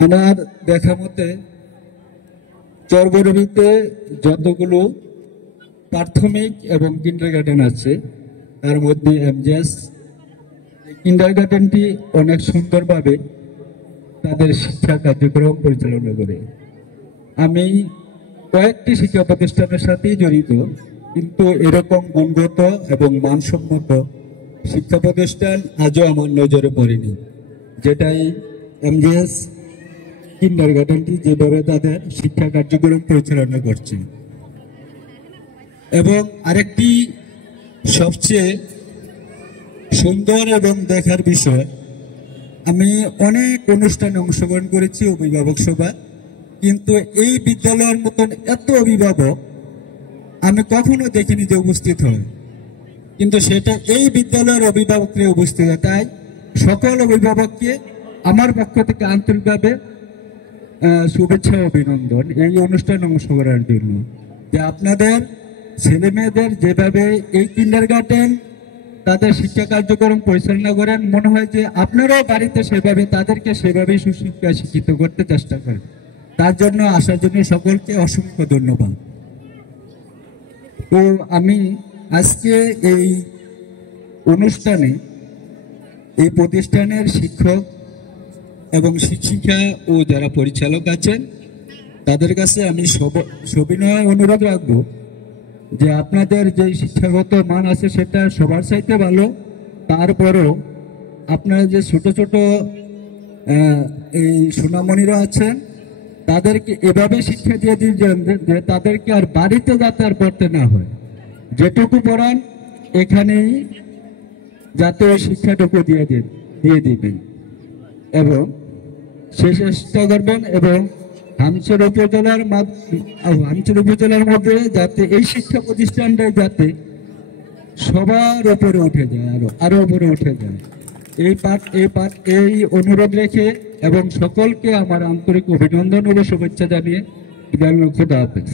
আমার দেখা মতে চরবরবিতে যতগুলো প্রাথমিক এবং কিন্ডারগার্টেন আছে তার মধ্যে এমজেএস কিন্ডারগার্টেনটি অনেক সুন্দরভাবে তাদের শিক্ষা কার্যক্রম পরিচালনা করে। আমি কয়েকটি শিক্ষা প্রতিষ্ঠানের সাথেই জড়িত, কিন্তু এরকম গুণগত এবং মানসম্মত শিক্ষা প্রতিষ্ঠান আজও আমার নজরে পড়েনি, যেটাই এমজেএস কিন্ডারগার্টেনটি যেভাবে তাদের শিক্ষা কার্যক্রম পরিচালনা করছে। এবং আরেকটি সবচেয়ে সুন্দর এবং দেখার বিষয়, আমি অনেক অনুষ্ঠানে অংশগ্রহণ করেছি অভিভাবক সভা, কিন্তু এই বিদ্যালয়ের মতন এত অভিভাবক আমি কখনো দেখিনি যে উপস্থিত হয়, কিন্তু সেটা এই বিদ্যালয়ের অভিভাবকরা উপস্থিত হয়। তাই সকল অভিভাবককে আমার পক্ষ থেকে আন্তরিকভাবে শুভেচ্ছা অভিনন্দন এই অনুষ্ঠানে অংশগ্রহণের জন্য, যে আপনাদের ছেলে মেয়েদের যেভাবে এই কিন্ডারগার্টেন তাদের শিক্ষা কার্যক্রম পরিচালনা করেন, মনে হয় যে আপনারাও বাড়িতে সেভাবে তাদেরকে সেভাবেই সুশিক্ষা শিক্ষিত করতে চেষ্টা করেন। তার জন্য আসার জন্য সকলকে অসংখ্য ধন্যবাদ। তো আমি আজকে এই অনুষ্ঠানে এই প্রতিষ্ঠানের শিক্ষক এবং শিক্ষিকা ও যারা পরিচালক আছেন তাদের কাছে আমি সবিনয় অনুরোধ রাখবো যে আপনাদের যে শিক্ষাগত মান আছে সেটা সবার চাইতে ভালো, তারপরও আপনারা যে ছোট ছোট এই সোনামণিরা আছেন তাদেরকে এভাবে শিক্ষা দিয়ে দিন যে তাদেরকে আর বাড়িতে যাতে আর পড়তে না হয়, যেটুকু পড়ান এখানেই যাতে ওই শিক্ষাটুকু দিয়ে দিবেন এবং সে চেষ্টা করবেন। এবং হামচর উপজেলার মধ্যে যাতে এই শিক্ষা প্রতিষ্ঠানটা যাতে সবার উপরে উঠে যায়, আরো উপরে উঠে যায়, এই অনুরোধ রেখে এবং সকলকে আমার আন্তরিক অভিনন্দন ও শুভেচ্ছা জানিয়ে খোদা হাফেজ।